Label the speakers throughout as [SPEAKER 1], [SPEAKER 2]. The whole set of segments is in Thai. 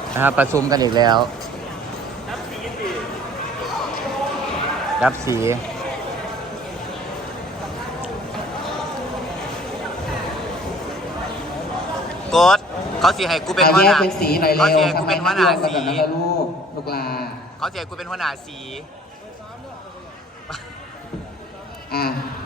[SPEAKER 1] นะครับประชุมกันอีกแล้วรับสีโกดเขาสีให้กูเป็นหัวหน้า
[SPEAKER 2] เป็นสีหน่อยเร็ว
[SPEAKER 1] เขาสีให้กูเป็นหัวหน้าสี
[SPEAKER 2] ลูกลา
[SPEAKER 1] เขาสีให้กูเป็นหัวหน้าสี
[SPEAKER 2] อ่ะ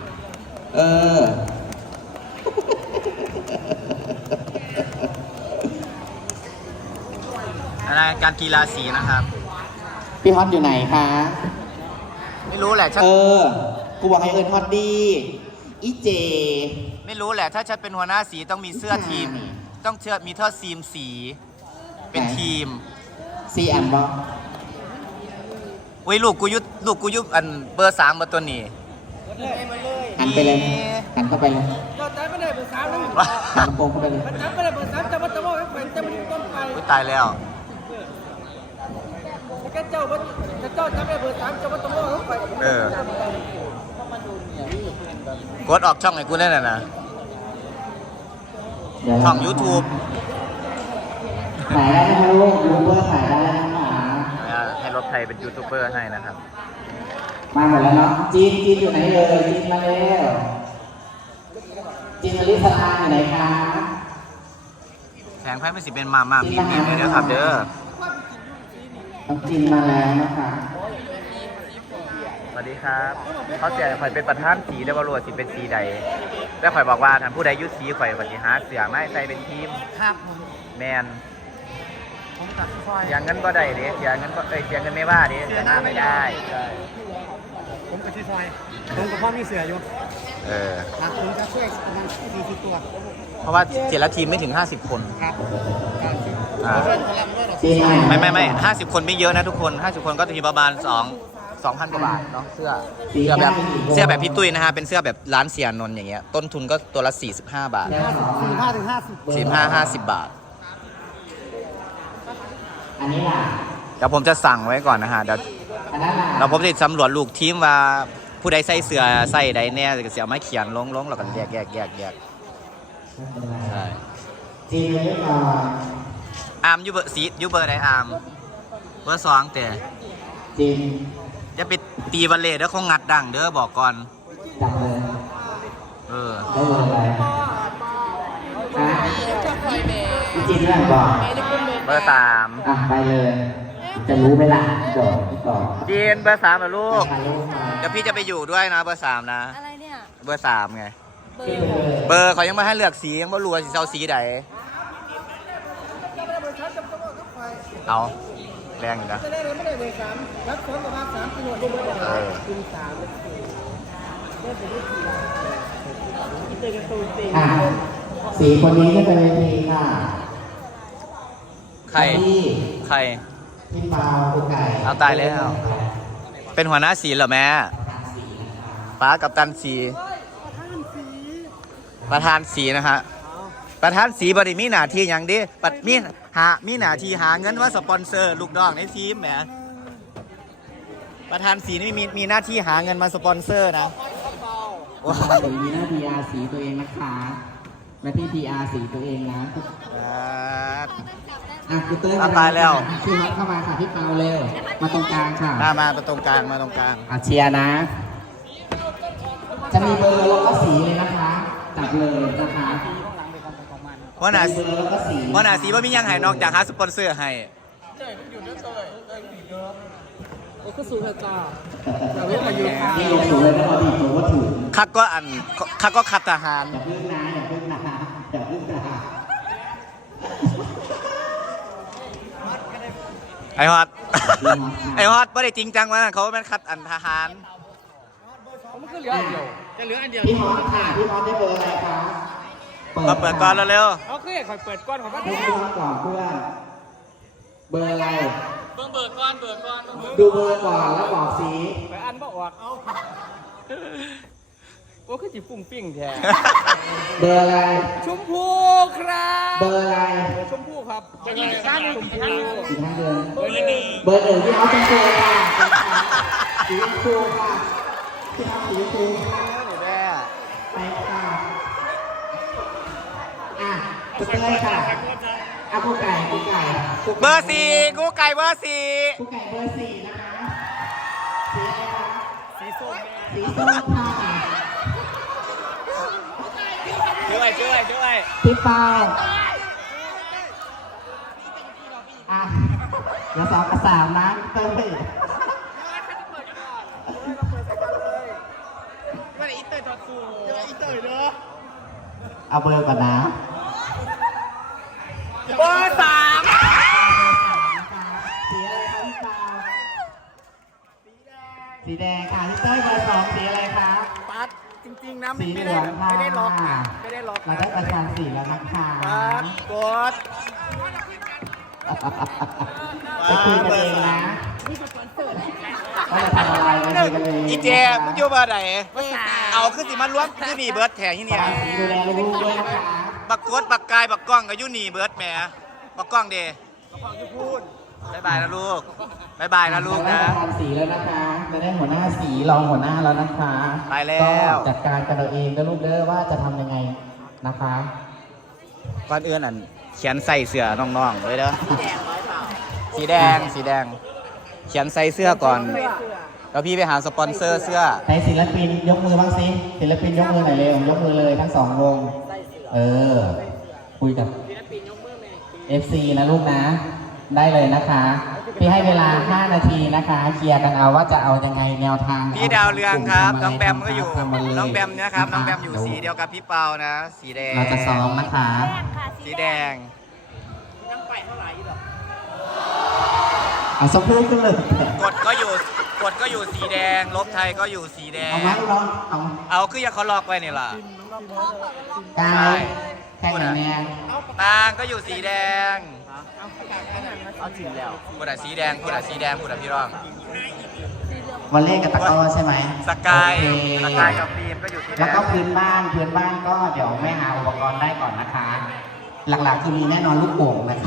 [SPEAKER 1] อะไรการกีฬาสีนะครับ
[SPEAKER 2] พี่ฮอตอยู่ไหนคะ
[SPEAKER 1] ไม่รู้แหละฉัน
[SPEAKER 2] กูบอกให้เอิญฮอตดีอีเจ
[SPEAKER 1] ไม่รู้แหละถ้าฉันเป็นหัวหน้าสีต้องมีเสื้อทีมต้องเสื้อมีเท่าทีมสีเป็นทีม
[SPEAKER 2] ซีแอมบอ
[SPEAKER 1] เว้ยลูกกูยุบอันเบอร์3มาตัวนี้
[SPEAKER 2] หันไปเลยหันเข้าไปเลย
[SPEAKER 3] เราใจไม่ได้เบอร์สามนะ
[SPEAKER 2] หันโปงเข้าไปเลย
[SPEAKER 3] มันจับไม่ได้เบอร์สามจะมาตะโมกแขวนจะมันต้นไป
[SPEAKER 1] อุ๊ยตายแล้ว
[SPEAKER 3] แล้วก็เจ้าจับได้เบอร์สามจะมาตะโมกแขวน
[SPEAKER 1] กดออกช่องให้กูได้น่ะนะ
[SPEAKER 2] เดี๋ยว
[SPEAKER 1] ช่อง YouTube
[SPEAKER 2] ถ่ายได้นะคะลูกยูเบอร์ถ่ายได้นะคะ
[SPEAKER 1] ให้รถไทยเป็นยูทูบเบอร์ให้นะครับ
[SPEAKER 2] มาหมดแล้วเนาะจีนอยู่ไหนเลยจีนมาแล้วจีนอลิสลาอยู่ไหนคะ
[SPEAKER 1] แสงไพ่ไม่สิเป็นมากๆมีเลยนะครับเด้อ
[SPEAKER 2] ต้องจีนมาแล้วนะคะ
[SPEAKER 1] สวัสดีครับเขาเสียข่อยเป็นประธานสีได้บรัวสิเป็นสีใดแล้วข่อยบอกว่าท่านผู้ใดยุสีข่อยปฏิหาเสือไม้ใส่เป็นทีม
[SPEAKER 3] ครับผม
[SPEAKER 1] แมน
[SPEAKER 3] ผมตัดซอย
[SPEAKER 1] เสียเงินก็ได้เด้เสียเงินก็เสียเงินไม่ว่าเด้แต่หน้าไม่ได้ใช่
[SPEAKER 3] ผมกับที่ซอยผมกับพ่อมีเสืออยู่
[SPEAKER 1] ครับ
[SPEAKER 3] ผมจะช่วยประมาณ40 ตัว
[SPEAKER 1] เพราะว่าแต่ละทีมไม่ถึง50 คน
[SPEAKER 3] ครับ
[SPEAKER 2] จีนมา
[SPEAKER 1] ไม่50 คนไม่เยอะนะทุกคน50 คนก็จะมีประมาณ2,000 กว่าบาทเนาะเสื้อแบบพี่ตุ้ยนะฮะเป็นเสื้อแบบร้านเสียนนท์อย่างเงี้ยต้นทุนก็ตัวละ45 บาท
[SPEAKER 3] 45 ถึง 50
[SPEAKER 1] 45-50 บาท
[SPEAKER 2] อันนี้ล่ะ
[SPEAKER 1] เดี๋ยวผมจะสั่งไว้ก่อนนะฮะเดี๋ยว
[SPEAKER 2] อันนั้นล่ะ
[SPEAKER 1] เราผมจะสำรวจลูกทีมว่าผู้ใดใส่เสื้อใส่ใดแน่จะเสียมาเขียนลงแล้วก็แยกใช่
[SPEAKER 2] จีนเยอะก่อน
[SPEAKER 1] อาร์มยูเบอร์ซียูเบอร์ใดอาร์มเบอร์2แต่
[SPEAKER 2] จีน
[SPEAKER 1] จะไปตีบัลเล่เด้อคงงัดดังเด้อบอกก่อน
[SPEAKER 2] จับเลย
[SPEAKER 1] ได้
[SPEAKER 2] เลยไปฮะจีนเรื่องบอก
[SPEAKER 1] เบอร์3
[SPEAKER 2] อ่ะไปเลย จะรู้ไหมล่ะบอก
[SPEAKER 1] จีนเบอร์3เหรอลูกเดี๋ยวพี่จะไปอยู่ด้วยนะเบอร์3นะ
[SPEAKER 4] อะไรเนี่ย
[SPEAKER 1] เบอร์3ไงเบอร์เขายังไม่ให้เลือกสียังไม่รู้ว่าสีเซาสีใดเอาแรงอยู่นะ
[SPEAKER 3] จะได้เลยไม่ได้เบอร์สามรับสองประมาณ3 กิโลได้เลยกิน3ได้ไปได้4 บาทกินเตยกันตูนตี
[SPEAKER 2] อ่ะสีคนนี้ก็เป็นเวทีค่ะ
[SPEAKER 1] ใคร
[SPEAKER 2] พี่เปาคุณไก่
[SPEAKER 1] เอาตายแล้ว เป็นหัวหน้าสีเหรอแม่ป้ากับตันสีประธานสีนะฮะประธานสีบริมีหน้าที่อย่างดีปัดมีหน้าที่หาเงินว่าสปอนเซอร์ลูกน้องในทีมแหมประธานสีนี่มีหน้าที่หาเงินมาสปอนเซอร์นะ
[SPEAKER 2] มีหน้า PR สีตัวเองนะคะและพี่ PR สีตัวเองนะอ่ะคุณเต้ย
[SPEAKER 1] ตายแล้ว
[SPEAKER 2] พี่ฮอตเข้ามาค่ะพี่เปาเร็วมาตรงกลางค่ะ
[SPEAKER 1] มาตรงกลาง
[SPEAKER 2] เชียร์นะ จะมีเบอร์แล้วก็สีเลยนะคะจับเลยนะคะ
[SPEAKER 1] ว่าหน้า
[SPEAKER 2] มีเบอร์แล้วก็สี
[SPEAKER 1] ว่าหน้าสีว่ามียังไงนอกจากหาสปอนเซอร์ให้
[SPEAKER 3] โอ้ก็สูงเจ้าเราเรียกมาอยู่ค่ะ
[SPEAKER 2] นี่ลงสูงเลยนะเอาดีตัวว่าถูก
[SPEAKER 1] คักก็คัดทหาร
[SPEAKER 2] อย่าพึ่งนะอย่าพึ่งนะอย่าพึ่งนะ
[SPEAKER 1] ไอฮอต ไอฮอตไม่ได้จริงจังวะนะเขาเป็นคัดอันทหาร
[SPEAKER 3] มันก็เหลืออันเดียวจะเหลืออันเดียว
[SPEAKER 2] พี่ฮอตค่ะพี่ฮอตได้เบอร์อะไรคะ
[SPEAKER 1] มาเปิดก่อนเร็ว
[SPEAKER 3] โอเคคอยเปิดก้อนของมัน
[SPEAKER 2] ดูเบอร์ก่อนเพื่อนเบอร์อะไร
[SPEAKER 3] ต้องเปิดก้อน
[SPEAKER 2] ดูเบอร์ก่อนแล้วบอกสี
[SPEAKER 3] ไปอันบ่ออกโอ้คือจีฟุ้งปิ้งแท้
[SPEAKER 2] เบอร์อะไร
[SPEAKER 3] ชมพูครับ
[SPEAKER 2] เบอร์อะไร
[SPEAKER 3] ชมพูครับเบอร์อะไรชมพู
[SPEAKER 2] สีทั้งเดือนเบอร์หนึ่งที่เขาเป็นตัวค่ะสีชมพูค่ะที่เขาสีชมพู
[SPEAKER 1] ๆแม่
[SPEAKER 2] ไปค่ะอ่ะคุณเต้ยค่ะเอากู้ไก่กู้ไก่
[SPEAKER 1] เบอร์สี่กูไก่เบอร์สี่
[SPEAKER 2] กู้ไก่เบอร์4นะคะสีอะไรคะ
[SPEAKER 3] สีส้ม
[SPEAKER 2] สีส้มค่ะ
[SPEAKER 1] ช่วย
[SPEAKER 2] พี่เปาอ่ะเดี๋ยว2 กับ 3นะเติมไปอีก
[SPEAKER 3] ไม่ได้อินเตอร์จอดสูเดี๋ยวอินเตอร์เด้อ
[SPEAKER 2] เอาเบอร์ก่อนนะ
[SPEAKER 1] เบอร์สาม
[SPEAKER 2] สีอะไรคะพี่เปาสีแดงค่ะพี่เต้ยเบอร์2สีอะไรคะ
[SPEAKER 3] ปัดจริงๆนะ
[SPEAKER 2] สี
[SPEAKER 3] ไม่
[SPEAKER 2] เหลื
[SPEAKER 3] ได้
[SPEAKER 2] องค่ะ
[SPEAKER 3] ไม่ได้ล็อกนะไม่ได้ล็อก
[SPEAKER 2] เราได้ประชันสีแล้วนะคะ
[SPEAKER 3] ปัดกด
[SPEAKER 2] ไปคุยกันเองนะว่าจะทำอะไรไปคุยกันเอง
[SPEAKER 1] อีเจมึงอยู่เบอร์ไหนเอาขึ้นสิมันล้วงขึ้นนี่เบิร์ดแถงที่เนี่ย
[SPEAKER 2] สีดูแลลูกด้วยนะคะ
[SPEAKER 1] บักกดบักกายบักกล้องกับยูนี่เบิร์ดแหมบักกล้องเดบายบายนะลูกบายบายนะลูก
[SPEAKER 2] ได้
[SPEAKER 1] นะ
[SPEAKER 2] ประชันสีแล้วนะคะจะได้หัวหน้าสีรองหัวหน้าแล้วนะคะ
[SPEAKER 1] ไปแล้ว
[SPEAKER 2] ก็จัดการกันเราเองนะลูกเด้อว่าจะทำยังไงนะคะ
[SPEAKER 1] ก่อนอื่นอันเขียนใส่เสื้อน้องๆเลยเด้อสีแดงเขียนใส่เสื้อก่อนแล้วพี่ไปหาสปอนเซอร์เสื้อ
[SPEAKER 2] ไหนศิลปินยกมือบ้างสิศิลปินยกมือหน่อยเร็วยกมือเลยทั้ง2 วงคุยกับ FC นะลูกนะ ได้เลยนะคะ พี่ให้เวลา 5 นาทีนะคะเคลียร์กันเอาว่าจะเอายังไงแนวทาง
[SPEAKER 1] พี่ดาวเรืองครับน้องแบมก็อยู่
[SPEAKER 2] ทำมาเลย
[SPEAKER 1] น้องแบมนะครับน้องแบมอยู่สีเดียวกับพี่เปานะ สีแดง
[SPEAKER 2] เราจะซ้อมนะคะ
[SPEAKER 1] สีแดง
[SPEAKER 2] เอาสักพูดกันเลย
[SPEAKER 1] กดก็อยู่สีแดง ลบไทยก็อยู่สีแดง
[SPEAKER 2] เอาไหมลองเอา
[SPEAKER 1] เอาคือยังเขาลอกไว้นี่ล่ะ
[SPEAKER 2] กายแค่ไหนเนี่ย
[SPEAKER 1] ตางก็อยู่สีแดงเอาจริงแล้วพูดอะสีแดงพูดอะพี่ร้อง
[SPEAKER 2] วันเล่กับตะกร้อใช่ไหม
[SPEAKER 1] สกาย
[SPEAKER 2] โอเค
[SPEAKER 1] สกายกับฟิล์มก็อยู่สีแด
[SPEAKER 2] แล้ว
[SPEAKER 1] ง
[SPEAKER 2] ก็พื้นบ้านก็เดี๋ยวแม่หาอุปกรณ์ได้ก่อนนะคะ หลักๆคือมีแน่นอนลูกโป่งนะคะ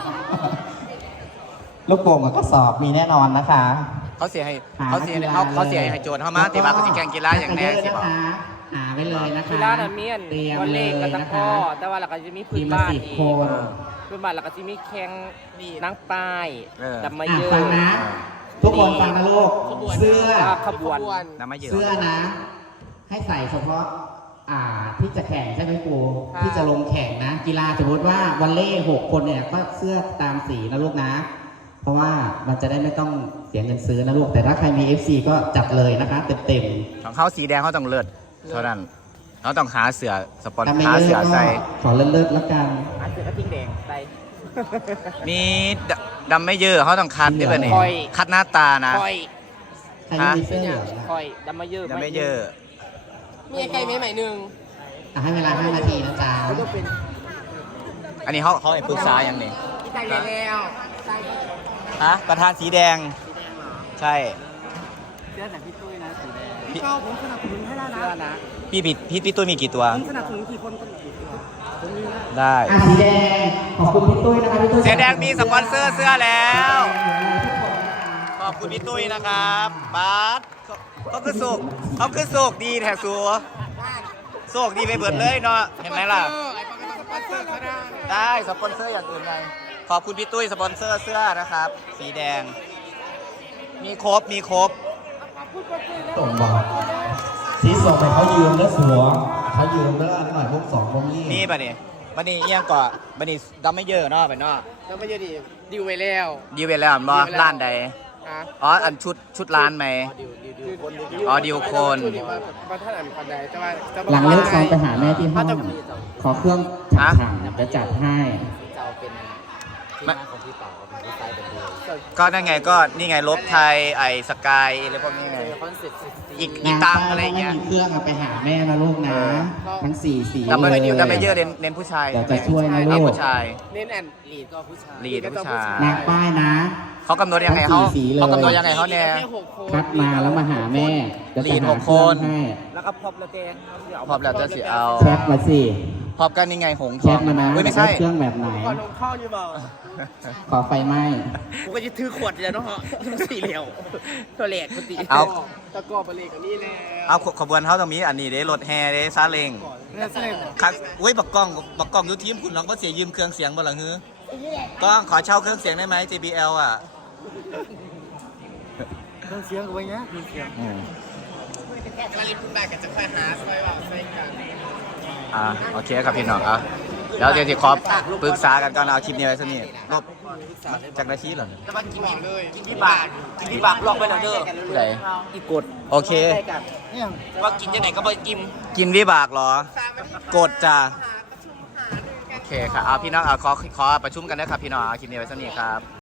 [SPEAKER 2] ลูกโป่งกับกระสอบมีแน่นอนนะคะ
[SPEAKER 1] เขาเสียให้โจทย์เขามาแต่ว่าเขาสิแข่งกีฬาอย่างแน่สิบอก
[SPEAKER 2] หาไว้เลยนะคะ
[SPEAKER 3] กีฬาน่ะเมียน
[SPEAKER 2] เตรียม
[SPEAKER 3] วอล
[SPEAKER 2] เล
[SPEAKER 3] เล่
[SPEAKER 2] ย
[SPEAKER 3] กับตะ
[SPEAKER 2] นะ
[SPEAKER 3] กร้
[SPEAKER 2] คะ
[SPEAKER 3] อแต่ว่าเราก็จะมีพื้
[SPEAKER 2] ที
[SPEAKER 3] น
[SPEAKER 2] มละ
[SPEAKER 3] บ้าน
[SPEAKER 2] 10
[SPEAKER 3] อีก
[SPEAKER 2] คน
[SPEAKER 3] พื้นบ้านเราก็จะมีแข่งนังป้ายดำมา
[SPEAKER 2] อ่ะ
[SPEAKER 3] เยอะ
[SPEAKER 2] ฟังนะ ทุกคนฟังนะลูกเสื้อ
[SPEAKER 3] ขบวน
[SPEAKER 1] น้ำมาเยอะ
[SPEAKER 2] เสื้อนะ ให้ใส่เฉพาะที่จะแข่งใช่ไหมครูที่จะลงแข่งนะ กีฬาสมมติว่าวันเล่6 คนเนี่ยก็เสื้อตามสีนะลูกนะ เพราะว่ามันจะได้ไม่ต้องเสียเงินซื้อนะลูกแต่ถ้าใครมี FC ก็จัดเลยนะคะ เต็ม
[SPEAKER 1] ของเขาสีแดงเขาต้องเลิศเท่านั้นเขาต้องหาเสือสปอน
[SPEAKER 2] ๆถ้าไม่
[SPEAKER 1] หา
[SPEAKER 2] เลิ
[SPEAKER 1] เสื
[SPEAKER 2] ศ
[SPEAKER 1] อ
[SPEAKER 2] ก็
[SPEAKER 1] ใส่
[SPEAKER 2] ขอเลิศๆแล้วกัน
[SPEAKER 3] อันเสือกระทิงแดงใส่
[SPEAKER 1] มีดำไม่เยอะเขาต้องคัดด้วยป่ะนี่
[SPEAKER 3] คอย
[SPEAKER 1] คัดหน้าตานะ
[SPEAKER 3] คอย
[SPEAKER 2] ใครไม่มีเสื้อเหลืองนะ
[SPEAKER 3] คอยดำมาเยอะ
[SPEAKER 1] ดำไม่เยอะ
[SPEAKER 3] มีไก่ใหม่หนึ่ง
[SPEAKER 2] ให้เวลา 5 นาทีนะจ๊ะ
[SPEAKER 3] ก็เป็น
[SPEAKER 1] อันนี้เขาให้ปรึกษาอย่างนี้
[SPEAKER 3] ไก่แล้ว
[SPEAKER 1] ฮะประธานสีแดง ใช่
[SPEAKER 3] เสื้อแต่พี่ตุ้ยนะสีแดง
[SPEAKER 1] พี่
[SPEAKER 3] ก็ผมสนับสนุนให้แล้วนะเสื้อนะ
[SPEAKER 1] พี่ตุ้ยมีกี่ตัว
[SPEAKER 3] ผมสนับสนุนกี่คนก็กี่ตัวผมมีนะ
[SPEAKER 1] ได้
[SPEAKER 2] สีแดงขอบคุณพี่ตุ้ยนะคะพี่ตุ้ย
[SPEAKER 1] เสียแดงมีสปอนเซอร์เสื้อแล้ว ขอบคุณพี่ตุ้ยนะครับบาสเขาคือโศกดีแถบสัวโศกดีไปเบิดเลยเนาะเห็นไหมล่ะ ได้สปอนเซอร์อย่างอื่นไงขอบคุณพี่ตุ้ยสปอนเซอร์เสื้อนะครับ สีแดง มีครบ
[SPEAKER 2] ส่งบอกสีส่งไปเขายืมแล้วสัวเขายืมแล้วหน่อยพวก2 พวกนี้
[SPEAKER 1] นี่ป่ะนี่บันนี้เอียงก่อบันนี้ดำไม่เยอะเนาะไปเนาะ
[SPEAKER 3] แล้วไม่เยอะดิดิวไปแล้ว
[SPEAKER 1] ดีเวลแล้วบ่ร้านใด
[SPEAKER 3] ฮะ
[SPEAKER 1] อ๋ออันชุดร้านไหม อ๋อดิวคน
[SPEAKER 3] มาท่านอ่านปันใดแต่ว่า
[SPEAKER 2] หลังเลิกซ้อมไปหาแม่ที่ห้องขอเครื่องถังจะจัดให้
[SPEAKER 1] ก็นั่นไงก็นี่ไงลบไทยไอสกายอะไรพวกนี้ไง
[SPEAKER 3] คอนเซ็ปต์
[SPEAKER 1] อีกตังอะไรเงี้ย
[SPEAKER 2] ไม่มีเครื่องเอาไปหาแม่นะลูกนะ ทั้ง4 สี
[SPEAKER 1] ดำไม่
[SPEAKER 2] เลย
[SPEAKER 1] ดำไม่เยอะเน้นผู้ชาย
[SPEAKER 2] เดี๋ยวจะช่วยนะ
[SPEAKER 1] เอา
[SPEAKER 2] ลูก
[SPEAKER 1] ผู้ชาย
[SPEAKER 3] เน้นแอนลีดก็ผู้ชาย
[SPEAKER 1] ลีดผู้ชาย
[SPEAKER 2] นางป้ายนะ
[SPEAKER 1] เขากำหนดยังไงเขา
[SPEAKER 2] ทั้ง4 สีเลย
[SPEAKER 1] เขากำหนดยังไงเขาเนี่ย
[SPEAKER 3] แค่6 คน
[SPEAKER 2] คัดมาแล้วมาหาแม่จะ
[SPEAKER 1] ลีด
[SPEAKER 2] หา
[SPEAKER 1] 6 คน
[SPEAKER 2] ให้
[SPEAKER 3] แล้วก็พอบละเตน
[SPEAKER 1] พอบแล้วจะสิเอา
[SPEAKER 2] แชทมาสิ
[SPEAKER 1] พอบกันยังไงหงส์
[SPEAKER 2] แชทมานะ
[SPEAKER 1] เฮ้ยไม่ใช่
[SPEAKER 2] เครื่องแบบไหน
[SPEAKER 3] ก่อนลงข้าวอยู่เปล่า
[SPEAKER 2] ขอไฟไหม้
[SPEAKER 3] กูก็จะถือขวดแล้วเนาะสีเหลวตัวแหลกปกติ
[SPEAKER 1] เอา
[SPEAKER 3] ตะกอบไปเลยกับนี่แล้ว
[SPEAKER 1] เอาขบวนเขาตรงนี้อันนี้เด้รถแห่เด้ซาเล้ง
[SPEAKER 3] เนี่ยเสน่ห์
[SPEAKER 1] คักอุ้ยบักกล้องอยุทีมคุณน้องก็เสียยืมเครื่องเสียงบ่ล่ะฮือ
[SPEAKER 3] ฟ
[SPEAKER 1] ก็ขอเช่าเครื่องเสียงได้ไหม JBL อ่ะ
[SPEAKER 3] เครื่องเสียงกับไว้เนี้ยเครื่องเสียง
[SPEAKER 1] โอเคครับพี่น้องแล้วเดี๋ยวขอปรึกษากันก่อนเอาคลิปนี้ไว้สักนิดรบจากนาทีเหรอ
[SPEAKER 3] จะมากินเลยกินที่บากลองไปแล้วเด้อ
[SPEAKER 1] ผู้ใด
[SPEAKER 3] อีกด
[SPEAKER 1] โอเค
[SPEAKER 3] เนี่ยว่ากินยังไงก็ไปกิน
[SPEAKER 1] กินวิบากเหรอ กดจ้าโอเคครับเอาพี่น้องขอประชุมกันนะครับพี่น้องเอาคลิปนี้ไว้สักนิดครับ